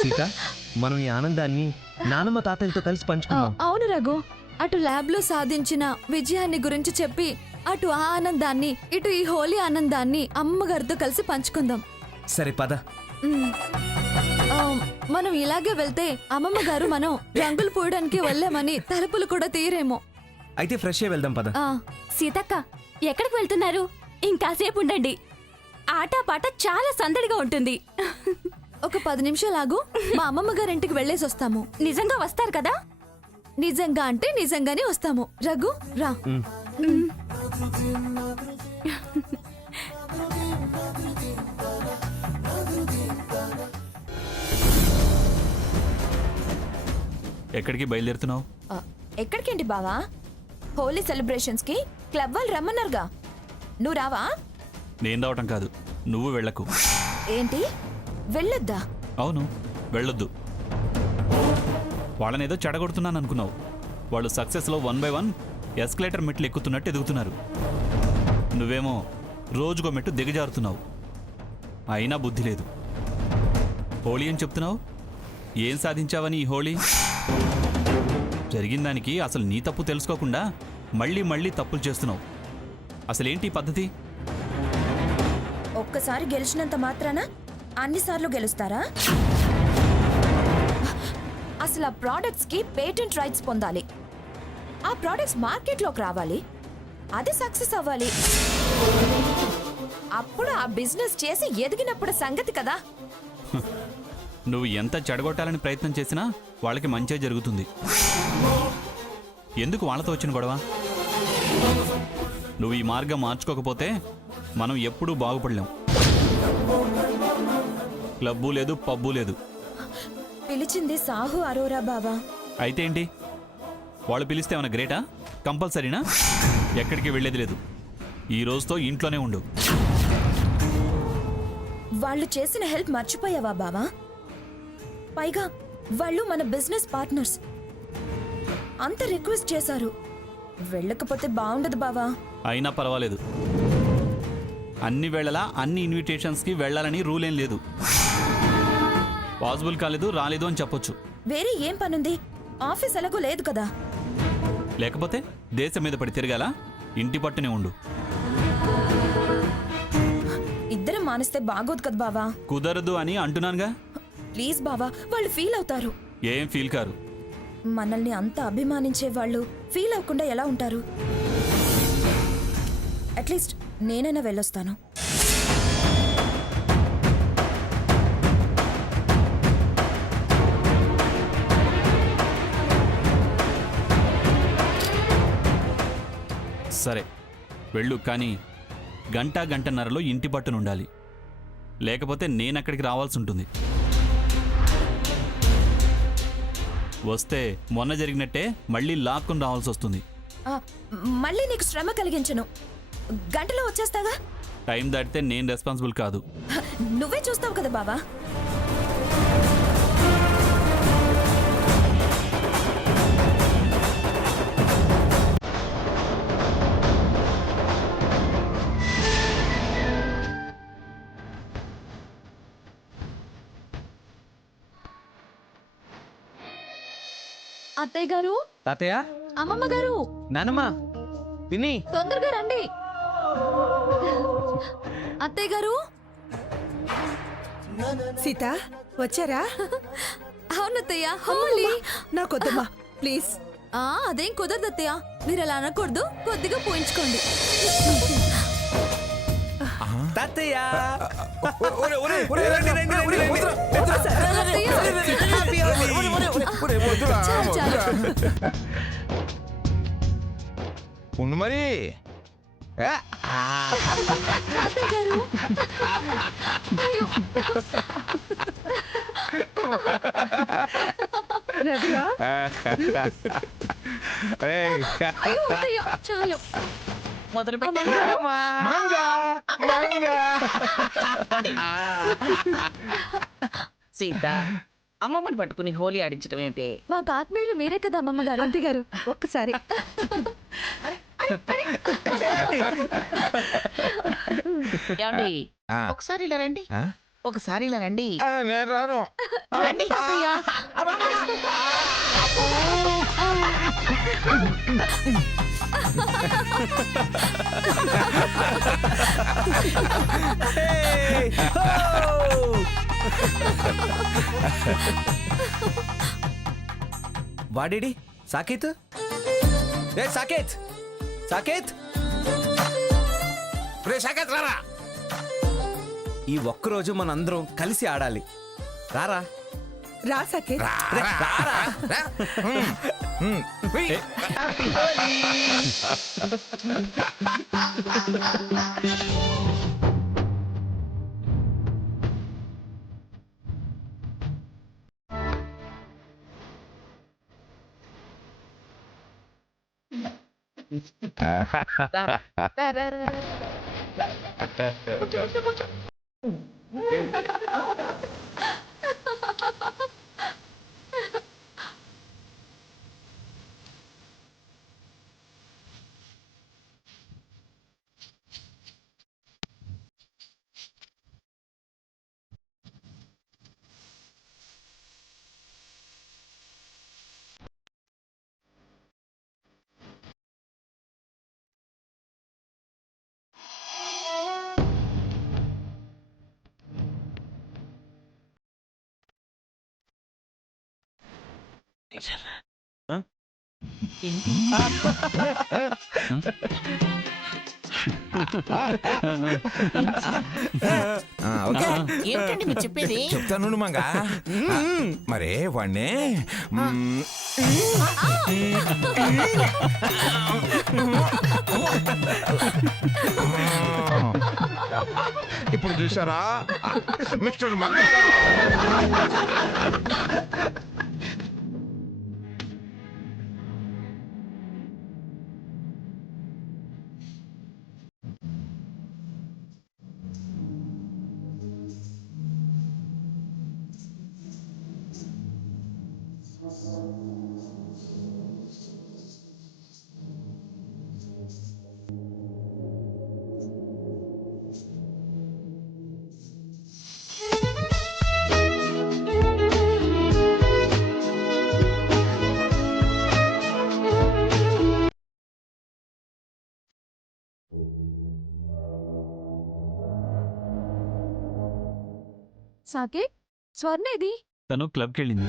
సీత, మనం ఈ ఆనందాన్ని నానమ్మ తాతయ్యతో కలిసి పంచుకున్నాం. అవును రఘు, అటు ల్యాబ్ లో సాధించిన విజయాన్ని గురించి చెప్పి అటు ఆ ఆనందాన్ని ఇటు ఈ హోలీ ఆనందాన్ని అమ్మగారితో కలిసి పంచుకుందాం. సరే పద. ఉమ్. ఆ, మనం ఇలాగే వెళ్తే అమ్మమ్మ గారు మనం రంగులు పూయడానికి వెళ్ళామని తలుపులు కూడా తీరేమో. అయితే ఫ్రెష్ అయ్యి వెళ్దాం పద. సీతక్క, ఎక్కడికి వెళ్తున్నారు? ఇంకాసేపు ఉండండి, ఆటపాట చాలా సందడిగా ఉంటుంది. ఒక 10 నిమిషాలాగు, మా అమ్మమ్మ గారింటికి వెళ్ళేసి వస్తాము. నిజంగా వస్తారు కదా? నిజంగా అంటే నిజంగానే వస్తాము. రఘు రా. ఎక్కడికి బయలుదేరుతున్నావు? ఎక్కడికేంటి బావా? హోలీ సెలబ్రేషన్స్ కి క్లబ్ వాళ్ళు రమ్మన్నారుగా, నువ్వు రావా? నేను రావటం కాదు, నువ్వు వెళ్ళకు. ఏంటి వెళ్ళొద్దా? అవును, వెళ్ళొద్దు. వాళ్ళనేదో చెడగొడుతున్నాను అనుకున్నావు. వాళ్ళు సక్సెస్లో 1 by 1 ఎస్కలేటర్ మెట్లు ఎక్కుతున్నట్టు ఎదుగుతున్నారు. నువ్వేమో రోజుకో మెట్టు దిగజారుతున్నావు. అయినా బుద్ధి లేదు. హోలీ అని చెప్తున్నావు. ఏం సాధించావని ఈ హోలీ? జరిగిన దానికి అసలు నీ తప్పు తెలుసుకోకుండా మళ్ళీ మళ్ళీ తప్పులు చేస్తున్నావు. అసలేంటి పద్ధతి? ఒక్కసారి గెలిచినంత మాత్రాన అన్నిసార్లు గెలుస్తారా? అసలు ఆ ప్రోడక్ట్స్ కి పేటెంట్ రైట్స్ పొందాలి. ఆ ప్రోడక్ట్స్ మార్కెట్లోకి రావాలి. అది సక్సెస్ అవ్వాలి. అప్పుడు ఆ బిజినెస్ చేసి ఎదిగినప్పుడు సంగతి కదా. నువ్వు ఎంత చెడగొట్టాలని ప్రయత్నం చేసినా వాళ్ళకి మంచే జరుగుతుంది. ఎందుకు వాళ్ళతో వచ్చిన గొడవ? నువ్వు ఈ మార్గం మార్చుకోకపోతే మనం ఎప్పుడూ బాగుపడలేం. క్లబ్బు లేదు, పబ్బు లేదు. పిలిచింది సాహు అరోరా బావా. అయితే ఏంటి? వాళ్ళు పిలిస్తే ఏమైనా గ్రేటా? కంపల్సరీనా? ఎక్కడికి వెళ్ళేది లేదు. ఈ రోజుతో ఇంట్లోనే ఉండు. వాళ్ళు చేసిన హెల్ప్ మర్చిపోయావా బావా? పైగా వాళ్ళు మన బిజినెస్ పార్ట్నర్స్. అంత రిక్వెస్ట్ చేశారు, వెళ్ళకపోతే బాగుండదు బావా. అయినా పర్వాలేదు. అన్ని వేళలా అన్ని ఇన్విటేషన్స్కి వెళ్ళాలని రూల్ ఏం లేదు. పాసిబుల్ కాలేదు, రాలేదు అని చెప్పొచ్చు. వేరే ఏం పనుంది? ఆఫీస్ ఎలాగో లేదు కదా. లేకపోతే దేశం మీద పడి తిరగాల? ఇంటి పట్టునే ఉండు. ఇద్దరం మానేస్తే బాగోదు కదా బావా. కుదరదు అని అంటున్నానుగా. ప్లీజ్ బావా, వాళ్ళు ఫీల్ అవుతారు. ఏం ఫీల్ కారు. మనల్ని అంత అభిమానించే వాళ్ళు ఫీల్ అవ్వకుండా ఎలా ఉంటారు? అట్లీస్ట్ నేనైనా వెళ్ళొస్తాను. సరే వెళ్ళు, కానీ గంటన్నరలో ఇంటి పట్టునుండాలి. లేకపోతే నేనక్కడికి రావాల్సి ఉంటుంది. వస్తే మొన్న జరిగినట్టే మళ్ళీ లాక్కుని రావాల్సి వస్తుంది. మళ్ళీ నీకు శ్రమ కలిగించను. గంటలో వచ్చేస్తాగా. టైం దాటితే నేను రెస్పాన్సిబుల్ కాదు. నువ్వే చూస్తావు కదా బావా. అత్తయ్య గారు, తాతయ్య, అమ్మమ్మ గారు, నానమ్మ, పిన్ని, తొందరగా రండి. అత్తయ్య గారు. సీత వచ్చారా? అవునత్తయ్య, హోలీ. నాకొద్దమ్మా ప్లీజ్. అదేం కుదరదు అత్తయ్య, మీరు అలా అనకూడదు. కొద్దిగా పోయించుకోండి. తాతయ్య. ఉండు మరి. సీత, అమ్మమ్మని పట్టుకుని హోలీ ఆడించడం ఏంటి? మాకు ఆత్మీయులు మీరే కదా అమ్మమ్మ గారు. అంతే గారు ఒక్కసారి. ఏమండి, ఒకసారి ఇలా రండి. ఒకసారి ఇలా రండి. నేను రాను. రండి తాతయ్య. వాడేడి సాకేత్? రే సాకేత్, సాకేత్! రే సాకేత్ రారా. ఈ ఒక్కరోజు మనందరం కలిసి ఆడాలి. రారా. రా సాకేత్. రారా. రా. ఓకే ఏమిటండి మీరు చెప్పేది? చెప్తాను మంగా. మరే వాణ్ణే ఇప్పుడు చూసారా మిస్టర్ మంగా? సాకేత్, స్వర్ణేది? తను క్లబ్కి వెళ్ళింది.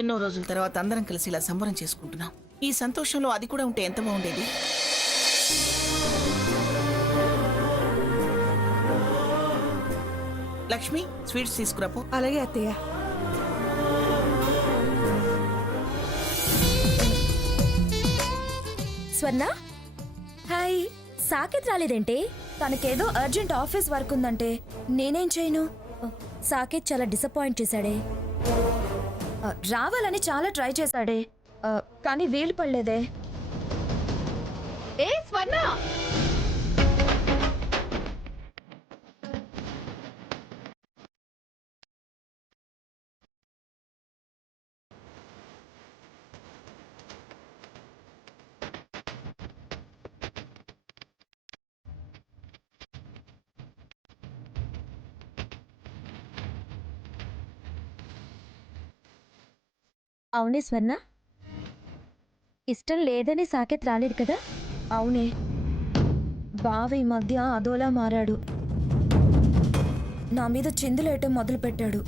ఎన్నో రోజుల తర్వాత అందరం కలిసి ఇలా సంబరం చేసుకుంటున్నాం. ఈ సంతోషంలో అది కూడా ఉంటే ఎంత బాగుండేది. లక్ష్మి, స్వీట్స్ తీసుకురాపో. అలాగే అత్తయ్య. స్వర్ణ, హాయ్. సాకేత్ రాలేదేంటి? తనకేదో అర్జెంట్ ఆఫీస్ వర్క్ ఉందంటే నేనేం చేయను. సాకేత్ చాలా డిసప్పాయింట్ చేశాడే. రావాలని చాలా ట్రై చేశాడే, కానీ వీలు పడలేదే. ఏ స్వర్ణ! అవునే స్వర్ణ, ఇష్టం లేదని సాకేత్ రాలేదు కదా? అవునే, బావ ఈ మధ్య అదోలా మారాడు. నా మీద చిందులేయటం మొదలుపెట్టాడు.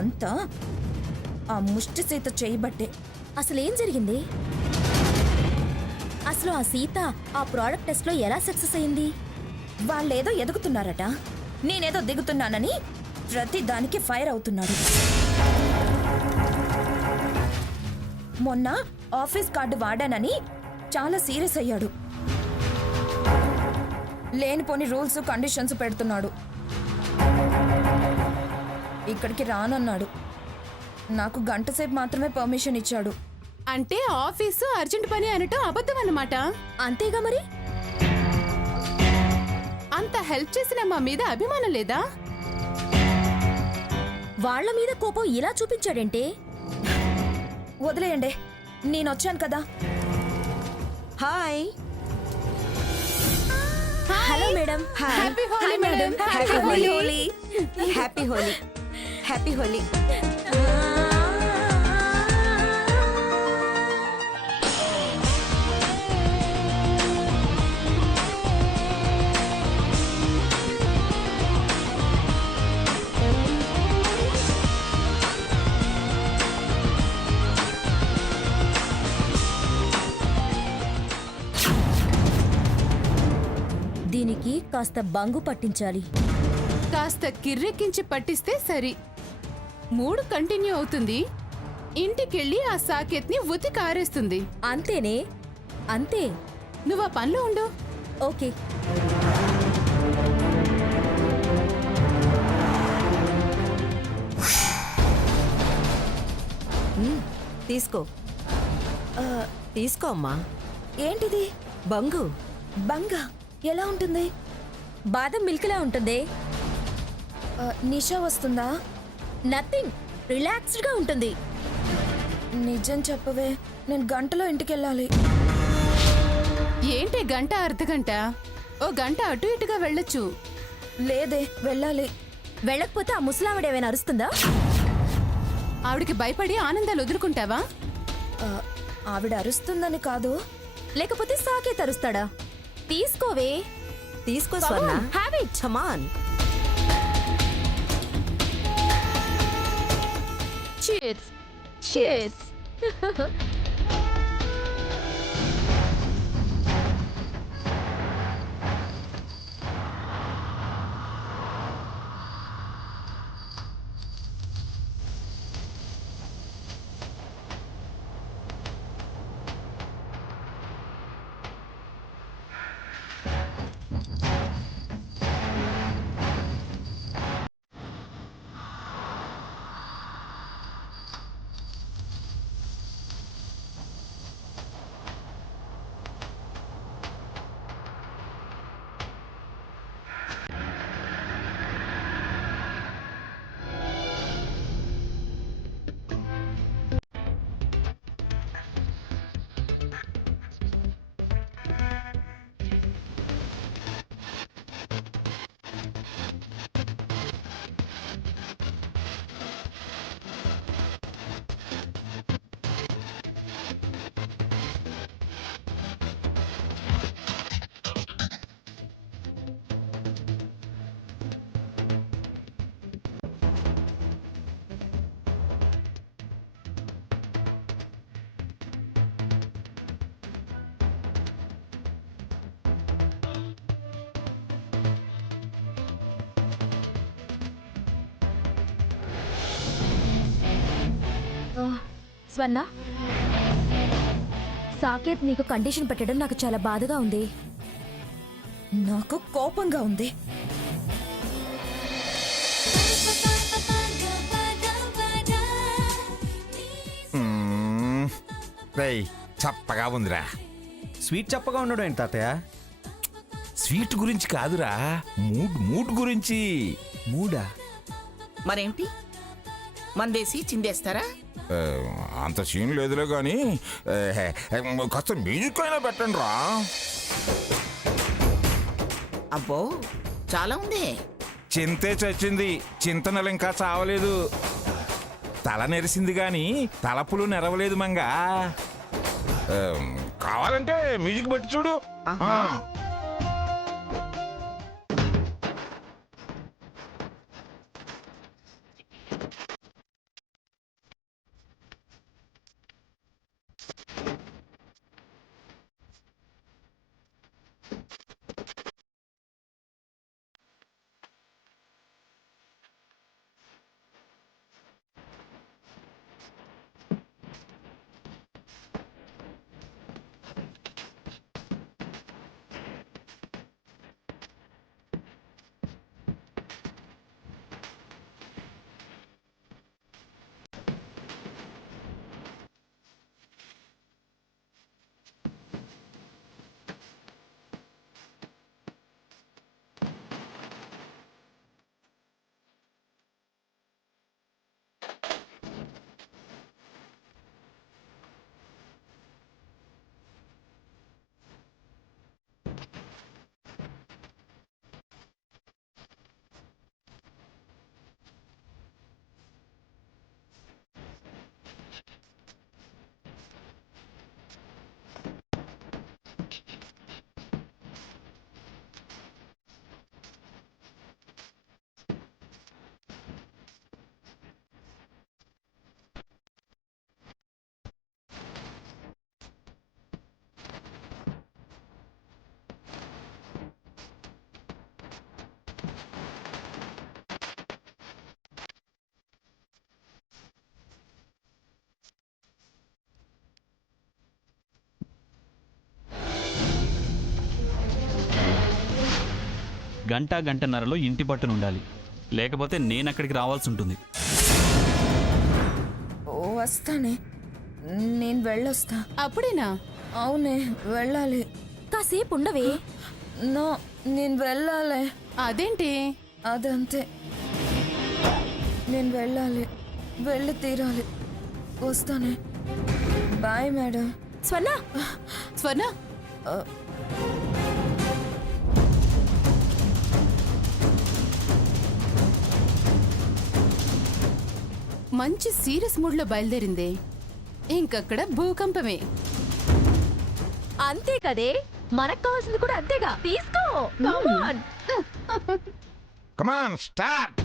అంతా ఆ ముష్టి సీత చేయబట్టే. అసలేం జరిగింది? అసలు ఆ సీత ఆ ప్రోడక్ట్ టెస్ట్లో ఎలా సక్సెస్ అయింది? వాళ్ళేదో ఎదుగుతున్నారట, నేనేదో దిగుతున్నానని ప్రతి దానికి ఫైర్ అవుతున్నాడు. మొన్న ఆఫీస్ కార్డు వాడానని చాలా సీరియస్ అయ్యాడు. లేనిపోని రూల్స్ కండిషన్స్ పెడుతున్నాడు. ఇక్కడికి రానన్నాడు. నాకు గంట సేపు మాత్రమే పర్మిషన్ ఇచ్చాడు. అంటే ఆఫీసు అర్జెంట్ పని అనటం అబద్ధం అన్నమాట. అంతేగా మరి. అంత హెల్ప్ చేసిన మా మీద అభిమానం లేదా? వాళ్ళ మీద కోపం ఇలా చూపించాడంటే? వదిలేయండి, నేనొచ్చాను కదా. Hi hello madam. Happy Holi madam. Happy Holi happy Holi happy Holi. దీనికి కాస్త బంగు పట్టించాలి. కాస్త కిర్రెక్కించి పట్టిస్తే సరి. 3 కంటిన్యూ అవుతుంది. ఇంటికెళ్ళి ఆ సాకెత్ని ఉతికి ఆరేస్తుంది. అంతేనే, అంతే. నువ్వు ఆ పనిలో ఉండు. ఓకే. తీసుకో తీసుకో అమ్మా. ఏంటిది? బంగు. బంగా ఎలా ఉంటుంది? బాదం మిల్క్లా ఉంటుంది. నిషా వస్తుందా? నథింగ్, రిలాక్స్డ్గా ఉంటుంది. నిజం చెప్పవే, నేను గంటలో ఇంటికెళ్ళాలి. ఏంటి గంట అర్ధగంట? ఓ గంట అటు ఇటుగా వెళ్ళొచ్చు. లేదే, వెళ్ళాలి. వెళ్ళకపోతే ఆ ముసలావిడేమైనా అరుస్తుందా? ఆవిడికి భయపడి ఆనందాలు వదులుకుంటావా? ఆవిడ అరుస్తుందని కాదు. లేకపోతే సాకే తరుస్తాడా? తీసుకోవే. తీసుకో స్వర్ణ. Have it. Come on. Cheers. Cheers. స్వర్ణ, సాకేత్ నీకు కండిషన్ పెట్టడం నాకు చాలా బాధగా ఉంది. నాకు కోపంగా ఉంది. రేయ్, చప్పగా ఉందిరా. స్వీట్ చప్పగా ఉండడం ఏంటి తాతయ్య? స్వీట్ గురించి కాదురా, మూడ్ గురించి. మూడా? మరేంటి, మందేసి చిందేస్తారా? అంత సీన్ లేదులే కానీ కాస్త మ్యూజిక్ అయినా పెట్టండి రా. అబ్బో, చాలా ఉంది. చింతే చచ్చింది, చింతనలు ఇంకా చావలేదు. తల నెరిసింది గాని తలపులు నెరవలేదు మంగా. కావాలంటే మ్యూజిక్ పెట్టి చూడు. గంటన్నరలో ఇంటి పట్టున ఉండాలి. లేకపోతే నేను అక్కడికి రావాల్సి ఉంటుంది. వస్తానే, నేను వెళ్ళొస్తా. అప్పుడేనా? అవునే, వెళ్ళాలి. కాసేపు ఉండవే. నో, నేను వెళ్ళాలి. అదేంటి? అదంతే, నేను వెళ్ళాలి, వెళ్ళి తీరాలి. వస్తానే. Bye madam. స్వర్ణ, స్వర్ణ, మంచి సీరియస్ మూడ్లో బయలుదేరిందే. ఇంకక్కడ భూకంపమే. అంతే కదే, మనకు కావాల్సింది కూడా అంతేగా. తీసుకో. Come on. Come on start.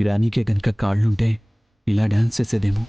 గ్రానీకే కనుక కాళ్ళుంటే ఇలా డాన్స్ చేసేదేమో.